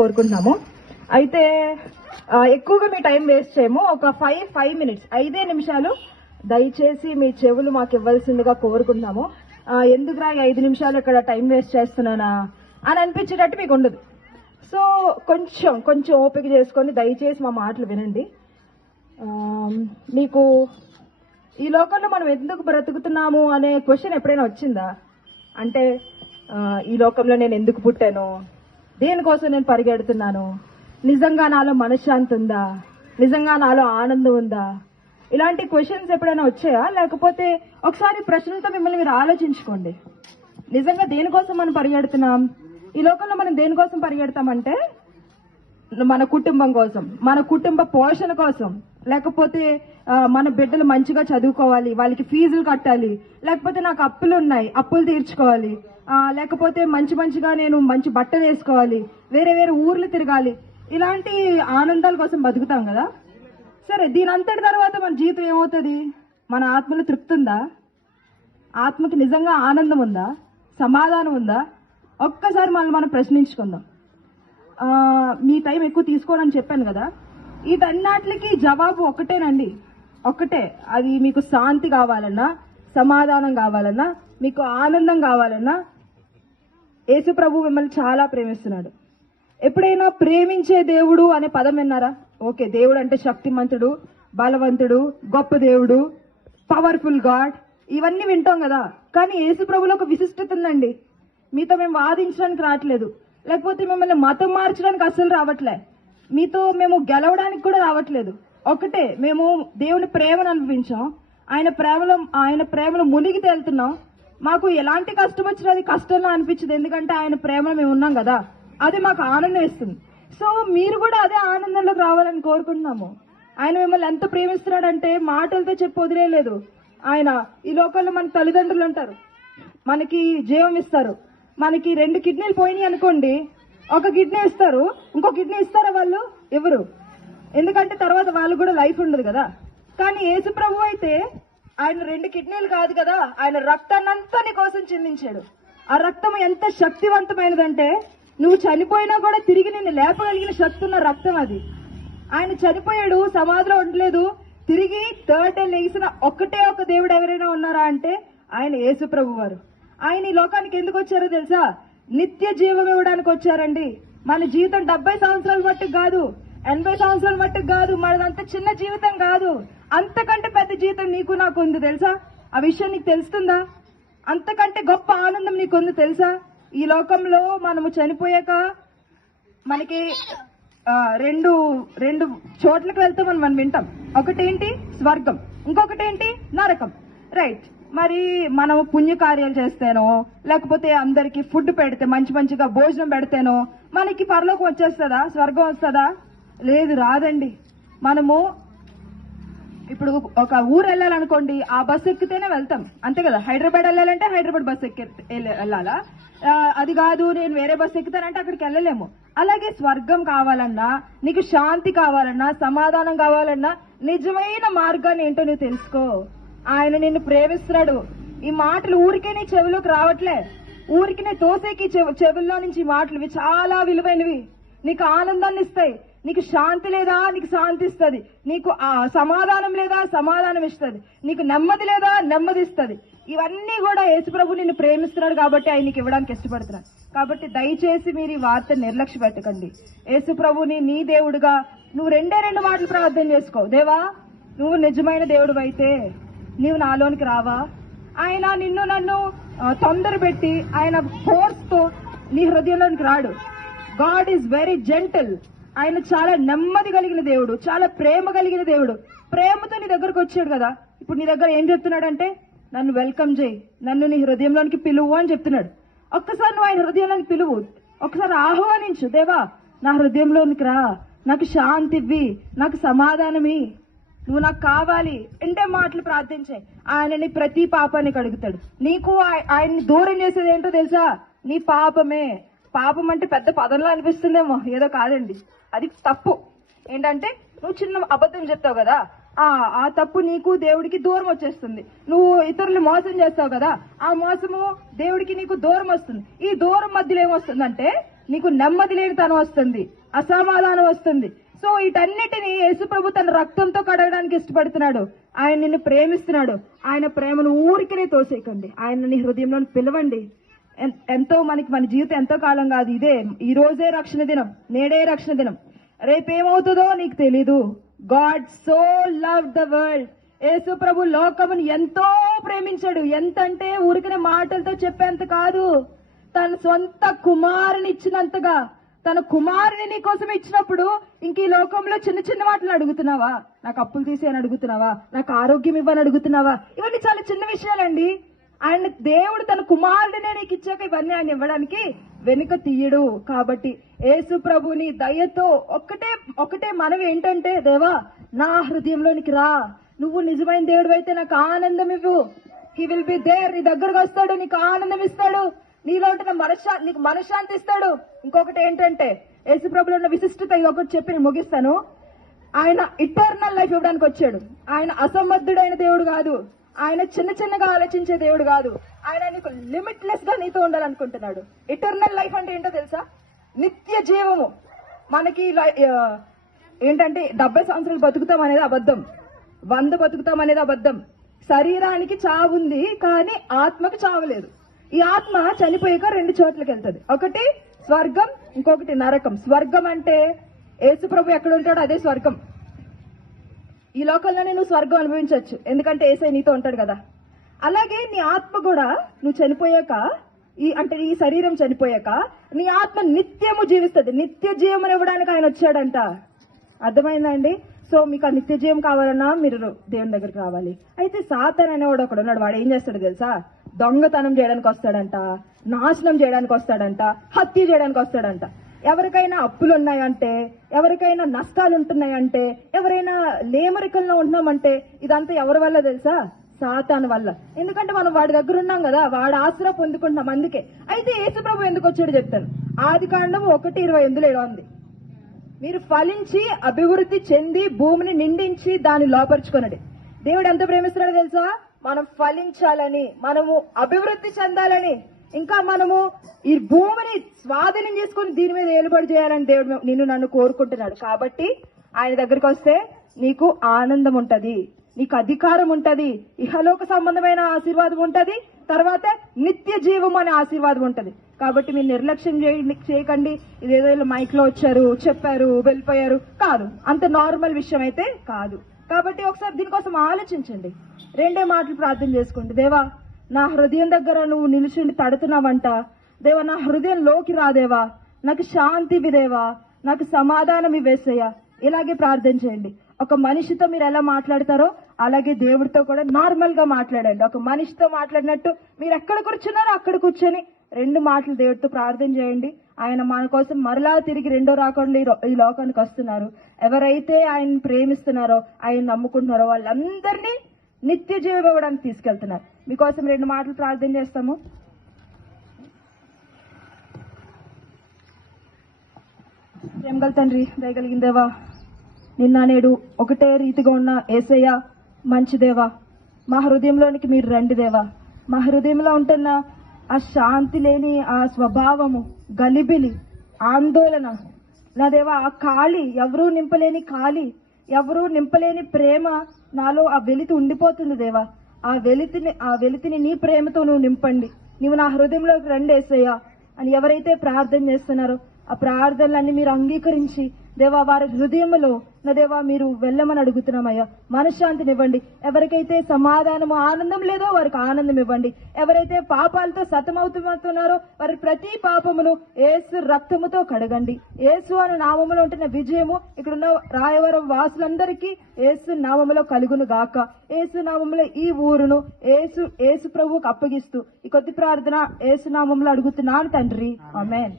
కోరుకుంటున్నాము. అయితే ఎక్కువగా మీ టైం వేస్ట్ చేయము. ఒక 5 minutes 5 నిమిషాలు దయచేసి మీ చెవులు మాకు ఇవ్వాల్సిందిగా కోరుకుంటున్నాము. ఎందుకురా 5 నిమిషాలు ఇక్కడ టైం వేస్ట్ చేస్తున్నానా అని అనిపించేటట్టు మీకు ఉండదు. సో కొంచెం ఓపిక చేసుకొని దయచేసి మా మాటలు వినండి. మీకు ఈ లోకంలో మనం ఎందుకు బ్రతుకుతున్నాము అనే క్వశ్చన్ ఎప్పుడైనా వచ్చిందా? అంటే ఈ లోకంలో నేను ఎందుకు పుట్టాను, దేనికోసం నేను పరిగెడుతున్నాను, నిజంగా నాలో మనశ్శాంతి ఉందా, నిజంగా నాలో ఆనందం ఉందా, ఇలాంటి క్వశ్చన్స్ ఎప్పుడైనా వచ్చాయా? లేకపోతే ఒకసారి ప్రశ్నలతో మిమ్మల్ని మీరు ఆలోచించుకోండి. నిజంగా దేనికోసం మనం పరిగెడుతున్నాం? ఈ లోకంలో మనం దేనికోసం పరిగెడతామంటే మన కుటుంబం కోసం, మన కుటుంబ పోషణ కోసం, లేకపోతే మన బిడ్డలు మంచిగా చదువుకోవాలి, వాళ్ళకి ఫీజులు కట్టాలి, లేకపోతే నాకు అప్పులు ఉన్నాయి అప్పులు తీర్చుకోవాలి, లేకపోతే మంచిగా నేను మంచి బట్టలు వేసుకోవాలి, వేరే ఊర్లు తిరగాలి, ఇలాంటి ఆనందాల కోసం బతుకుతాం కదా. సరే, దీని అంతటి తర్వాత మన జీవితం ఏమవుతుంది? మన ఆత్మలో తృప్తి ఉందా? ఆత్మకి నిజంగా ఆనందం ఉందా? సమాధానం ఉందా? ఒక్కసారి మనం ప్రశ్నించుకుందాం. మీ టైం ఎక్కువ తీసుకోవాలని చెప్పాను కదా. వీటన్నిటికి జవాబు ఒకటేనండి, ఒకటే. అది మీకు శాంతి కావాలన్నా, సమాధానం కావాలన్నా, మీకు ఆనందం కావాలన్నా, యేసు ప్రభు మిమ్మల్ని చాలా ప్రేమిస్తున్నాడు. ఎప్పుడైనా ప్రేమించే దేవుడు అనే పదం విన్నారా? ఓకే, దేవుడు అంటే శక్తిమంతుడు, బలవంతుడు, గొప్ప దేవుడు, పవర్ఫుల్ గాడ్, ఇవన్నీ వింటాం కదా. కానీ యేసు ప్రభులో ఒక విశిష్టత ఉందండి. మీతో మేము వాదించడానికి రావట్లేదు, లేకపోతే మిమ్మల్ని మతం మార్చడానికి అస్సలు రావట్లే, మీతో మేము గెలవడానికి కూడా రావట్లేదు. ఒకటే, మేము దేవుని ప్రేమను అనుభవించాం, ఆయన ప్రేమలో మునిగి తేలుతున్నాం. మాకు ఎలాంటి కష్టం వచ్చినా అది కష్టంలో అనిపించదు, ఎందుకంటే ఆయన ప్రేమలో మేము ఉన్నాం కదా. అది మాకు ఆనందం ఇస్తుంది. సో మీరు కూడా అదే ఆనందంలోకి రావాలని కోరుకుంటున్నాము. ఆయన మిమ్మల్ని ఎంత ప్రేమిస్తున్నాడంటే మాటలతో చెప్పి వదిలేదు. ఆయన ఈ లోకంలో మన తల్లిదండ్రులు ఉంటారు, మనకి జీవం ఇస్తారు. మనకి 2 కిడ్నీలు పోయినాయి అనుకోండి, ఒక కిడ్నీ ఇస్తారు, ఇంకో కిడ్నీ ఇస్తారా? వాళ్ళు ఎవరు? ఎందుకంటే తర్వాత వాళ్ళు కూడా లైఫ్ ఉండదు కదా. కానీ యేసు ప్రభు అయితే ఆయన 2 కిడ్నీలు కాదు కదా, ఆయన రక్తాన్నంతా నీ కోసం చిందించాడు. ఆ రక్తం ఎంత శక్తివంతమైనదంటే నువ్వు చనిపోయినా కూడా తిరిగి నిన్ను లేపగలిగిన శక్తి ఉన్న రక్తం అది. ఆయన చనిపోయాడు, సమాధిలో ఉండలేదు, తిరిగి 3rd డే లేచిన ఒక్కటే ఒక దేవుడు ఎవరైనా ఉన్నారా అంటే ఆయన యేసు ప్రభు వారు. ఆయన ఈ లోకానికి ఎందుకు వచ్చారో తెలుసా? నిత్య జీవం ఇవ్వడానికి వచ్చారండి. మన జీవితం 70 సంవత్సరాల మట్టుకు కాదు, 80 సంవత్సరాల మట్టుకు కాదు, మనదంత చిన్న జీవితం కాదు, అంతకంటే పెద్ద జీవితం నీకు నాకు ఉంది తెలుసా? ఆ విషయం నీకు తెలుస్తుందా? అంతకంటే గొప్ప ఆనందం నీకు ఉంది తెలుసా? ఈ లోకంలో మనము చనిపోయాక మనకి రెండు చోట్లకి వెళ్తామని మనం వింటాం. ఒకటేంటి? స్వర్గం, ఇంకొకటి ఏంటి? నరకం. రైట్. మరి మనం పుణ్యకార్యాలు చేస్తేనో, లేకపోతే అందరికి ఫుడ్ పెడితే, మంచిగా భోజనం పెడితేనో మనకి పరలోకం వచ్చేస్తుందా? స్వర్గం వస్తుందా? లేదు, రాదండి. మనము ఇప్పుడు ఒక ఊరు వెళ్ళాలనుకోండి, ఆ బస్సు ఎక్కితేనే వెళ్తాం, అంతే కదా. హైదరాబాద్ వెళ్ళాలంటే హైదరాబాద్ బస్సు ఎక్కి వెళ్ళాలా? అది కాదు నేను వేరే బస్సు ఎక్కుతానంటే అక్కడికి వెళ్ళలేము. అలాగే స్వర్గం కావాలన్నా, నీకు శాంతి కావాలన్నా, సమాధానం కావాలన్నా, నిజమైన మార్గాన్ని ఏంటో నువ్వు తెలుసుకో. ఆయన నిన్ను ప్రేమిస్తున్నాడు. ఈ మాటలు ఊరికే నీ చెవిలోకి రావట్లే, ఊరికి నీ తోసేకి చెవుల్లో నుంచి మాటలు చాలా విలువైనవి. నీకు ఆనందాన్ని ఇస్తాయి. నీకు శాంతి లేదా? నీకు శాంతి ఇస్తుంది. నీకు సమాధానం లేదా? సమాధానం ఇస్తుంది. నీకు నెమ్మది లేదా? నెమ్మది ఇస్తుంది. ఇవన్నీ కూడా యేసుప్రభు నిన్ను ప్రేమిస్తున్నాడు కాబట్టి ఆయన నీకు ఇవ్వడానికి ఇష్టపడుతున్నాడు. కాబట్టి దయచేసి మీరు ఈ వార్త నిర్లక్ష్య పెట్టకండి. యేసుప్రభుని నీ దేవుడుగా నువ్వు 2 మాటలు ప్రార్థన చేసుకో. దేవా, నువ్వు నిజమైన దేవుడు అయితే నీవు నాలోనికి రావా? ఆయన నన్ను తొందర పెట్టి ఆయన ఫోర్స్ తో నీ హృదయంలోనికి రాడు. God is very gentle. ఆయన చాలా నెమ్మది కలిగిన దేవుడు, చాలా ప్రేమ కలిగిన దేవుడు. ప్రేమతో నీ దగ్గరకు వచ్చాడు కదా. ఇప్పుడు నీ దగ్గర ఏం చెప్తున్నాడంటే, నన్ను వెల్కమ్ చేయి, నన్ను నీ హృదయంలోనికి పిలువు అని చెప్తున్నాడు. ఒక్కసారి నువ్వు ఆయన హృదయంలోనికి పిలువు, ఒకసారి ఆహ్వానించు. దేవా, నా హృదయంలోనికి రా, నాకు శాంతి ఇవ్వి, నాకు సమాధానమి, నువ్వు నాకు కావాలి అంటే మాటలు ప్రార్థించే. ఆయన నీ ప్రతి పాపాన్ని కడుగుతాడు. నీకు ఆయన్ని దూరం చేసేది ఏంటో తెలుసా? నీ పాపమే. పాపం అంటే పెద్ద పదంలో అనిపిస్తుందేమో, ఏదో కాదండి, అది తప్పు. ఏంటంటే నువ్వు చిన్న అబద్ధం చెప్తావు కదా, ఆ తప్పు నీకు దేవుడికి దూరం వచ్చేస్తుంది. నువ్వు ఇతరులు మోసం చేస్తావు కదా, ఆ మోసము దేవుడికి నీకు దూరం వస్తుంది. ఈ దూరం మధ్యలో ఏమొస్తుందంటే నీకు నెమ్మది లేని తనం వస్తుంది, అసమాధానం వస్తుంది. సో వీటన్నిటిని యేసుప్రభు తన రక్తంతో కడగడానికి ఇష్టపడుతున్నాడు. ఆయన నిన్ను ప్రేమిస్తున్నాడు. ఆయన ప్రేమను ఊరికనే తోసేయకండి. ఆయన నీ హృదయంలో పిలవండి. ఎంతో మన జీవితం ఎంతో కాలం కాదు. ఈ రోజే రక్షణ దినం, నేడే రక్షణ దినం. రేపేమవుతుందో నీకు తెలీదు. God so love the world. Yesu ప్రభు లోకమును ఎంతో ప్రేమించాడు. ఎంతంటే ఊరికనే మాటలతో చెప్పేంత కాదు, తన సొంత కుమారుని ఇచ్చినంతగా. తన కుమారుని నీ కోసం ఇచ్చినప్పుడు ఇంక ఈ లోకంలో చిన్న చిన్న మాటలు అడుగుతున్నావా? నాకు అప్పులు తీసేయని అడుగుతున్నావా? నాకు ఆరోగ్యం ఇవ్వని అడుగుతున్నావా? ఇవన్నీ చాలా చిన్న విషయాలండి. ఆయన దేవుడు తన కుమారుడినే నీకు ఇచ్చాక ఇవన్నీ ఆయన ఇవ్వడానికి వెనుక తీయడు. కాబట్టి యేసు ప్రభుని దయతో ఒకటే మనం ఏంటంటే, దేవా నా హృదయంలోనికి రా, నువ్వు నిజమైన దేవుడు అయితే నాకు ఆనందం ఇవ్వు. He will be there. నీ దగ్గరకు వస్తాడు, నీకు ఆనందం ఇస్తాడు, నీలో ఉంటున్న నీకు మనశ్శాంతి ఇస్తాడు. ఇంకొకటి ఏంటంటే యేసు ప్రభులో ఉన్న విశిష్టత ఒకటి చెప్పి నేను ముగిస్తాను. ఆయన ఇటర్నల్ లైఫ్ ఇవ్వడానికి వచ్చాడు. ఆయన అసమర్థుడైన దేవుడు కాదు. ఆయన చిన్నగా ఆలోచించే దేవుడు కాదు. ఆయన నీకు లిమిట్లెస్ గా నీతో ఉండాలనుకుంటున్నాడు. ఇటర్నల్ లైఫ్ అంటే ఏంటో తెలుసా? నిత్య జీవము. మనకి ఏంటంటే 70 సంవత్సరాలు బతుకుతాం అనేది అబద్ధం, 100 బతుకుతాం అనేది అబద్ధం. శరీరానికి చావు ఉంది, కానీ ఆత్మకు చావు లేదు. ఈ ఆత్మ చనిపోయాక 2 చోట్లకి వెళ్తుంది. ఒకటి స్వర్గం, ఇంకొకటి నరకం. స్వర్గం అంటే యేసు ప్రభు ఎక్కడ ఉంటాడో అదే స్వర్గం. ఈ లోకంలోనే నువ్వు స్వర్గం అనుభవించవచ్చు, ఎందుకంటే యేసయ్య నీతో ఉంటాడు కదా. అలాగే నీ ఆత్మ కూడా నువ్వు చనిపోయాక, ఈ శరీరం చనిపోయాక నీ ఆత్మ నిత్యము జీవిస్తుంది. నిత్య జీవం ఇవ్వడానికి ఆయన వచ్చాడంట. అర్థమైందండి? సో మీకు ఆ నిత్య జీవం కావాలన్నా మీరు దేవుని దగ్గరికి రావాలి. అయితే సాతాన్ అనేవాడు ఒకడు ఉన్నాడు. వాడు ఏం చేస్తాడు తెలుసా? దొంగతనం చేయడానికి వస్తాడంట, నాశనం చేయడానికి వస్తాడంట, హత్య చేయడానికి వస్తాడంట. ఎవరికైనా అప్పులు ఉన్నాయంటే, ఎవరికైనా నష్టాలు ఉంటున్నాయంటే, ఎవరైనా లేమరికల్లో ఉంటున్నామంటే ఇదంతా ఎవరి వల్ల తెలుసా? సాతాను వల్ల. ఎందుకంటే మనం వాడి దగ్గర ఉన్నాం కదా, వాడు ఆశ్రయ పొందుకుంటున్నాం. అందుకే. అయితే యేసుప్రభు ఎందుకు వచ్చాడు చెప్తాను. ఆదికాండం 1:28 ఉంది. మీరు ఫలించి అభివృద్ధి చెంది భూమిని నిండించి దాన్ని లోపరుచుకున్నది. దేవుడు ఎంత ప్రేమిస్తున్నాడో తెలుసా? మనం ఫలించాలని, మనము అభివృద్ధి చెందాలని, ఇంకా మనము ఈ భూమిని స్వాధీనం చేసుకుని దీని మీద ఏలుబడి చేయాలని దేవుడు నన్ను కోరుకుంటున్నాడు. కాబట్టి ఆయన దగ్గరికి వస్తే నీకు ఆనందం ఉంటది, నీకు అధికారం ఉంటది, ఇహలోక సంబంధమైన ఆశీర్వాదం ఉంటది, తర్వాత నిత్య జీవం అనే ఆశీర్వాదం ఉంటది. కాబట్టి మీరు నిర్లక్ష్యం చేయకండి. ఇదేదో మైక్ లో వచ్చారు, చెప్పారు, వెళ్ళిపోయారు కాదు. అంత నార్మల్ విషయం అయితే కాదు. కాబట్టి ఒకసారి దీనికోసం ఆలోచించండి. 2 మాటలు ప్రార్థన చేసుకోండి. దేవా నా హృదయం దగ్గర నువ్వు నిలుచుండి తడుతున్నావంట. దేవా నా హృదయంలోకి రాదేవా, నాకు శాంతి ఇవ్వదేవా, నాకు సమాధానం ఇవ్వేసయ్యా. ఇలాగే ప్రార్థన చేయండి. ఒక మనిషితో మీరు ఎలా మాట్లాడతారో అలాగే దేవుడితో కూడా నార్మల్ గా మాట్లాడండి. ఒక మనిషితో మాట్లాడినట్టు మీరు ఎక్కడ కూర్చున్నారో అక్కడ కూర్చొని 2 మాటలు దేవుడితో ప్రార్థన చేయండి. ఆయన మన కోసం మరలా తిరిగి రెండో రాకుండా ఈ లోకానికి వస్తున్నారు. ఎవరైతే ఆయన ప్రేమిస్తున్నారో, ఆయన నమ్ముకుంటున్నారో వాళ్ళందరినీ నిత్య జీవం ఇవ్వడానికి తీసుకెళ్తున్నారు. మీకోసం 2 మాటలు ప్రార్థన చేస్తాము. ప్రేమగల తండ్రి, దయగలిగిన దేవా, నిన్న నేడు ఒకటే రీతిగా ఉన్న యేసయ్య మంచి దేవా, మా హృదయంలోనికి మీరు రండి దేవా. మా హృదయంలో ఉంటున్న ఆ శాంతి లేని ఆ స్వభావము, గలిబిలి, ఆందోళన, నా దేవా ఆ ఖాళీ, ఎవరూ నింపలేని ఖాళీ, ఎవరూ నింపలేని ప్రేమ నాలో ఆ వెలితి ఉండిపోతుంది దేవా. ఆ వెలితిని నీ ప్రేమతో నువ్వు నింపండి. నువ్వు నా హృదయంలోకి రండి యేసయ్య అని ఎవరైతే ప్రార్థన చేస్తున్నారో ఆ ప్రార్థనలన్నీ మీరు అంగీకరించి దేవా వారి హృదయంలో నా దేవా మీరు వెళ్ళమని అడుగుతున్నామయ్యా. మనశ్శాంతినివ్వండి. ఎవరికైతే సమాధానము, ఆనందం లేదో వారికి ఆనందం ఇవ్వండి. ఎవరైతే పాపాలతో సతమవుతున్నారో వారి ప్రతి పాపమును యేసు రక్తముతో కడగండి. యేసు అనే నామములో ఉంటున్న విజయము ఇక్కడున్న రాయవరం వాసులందరికీ యేసు నామములో కలుగును గాక. యేసు నామములో ఈ ఊరును యేసు ప్రభువుకు అప్పగిస్తూ ఈ కొద్ది ప్రార్థన యేసు నామములో అడుగుతున్నాను తండ్రి. ఆమేన్.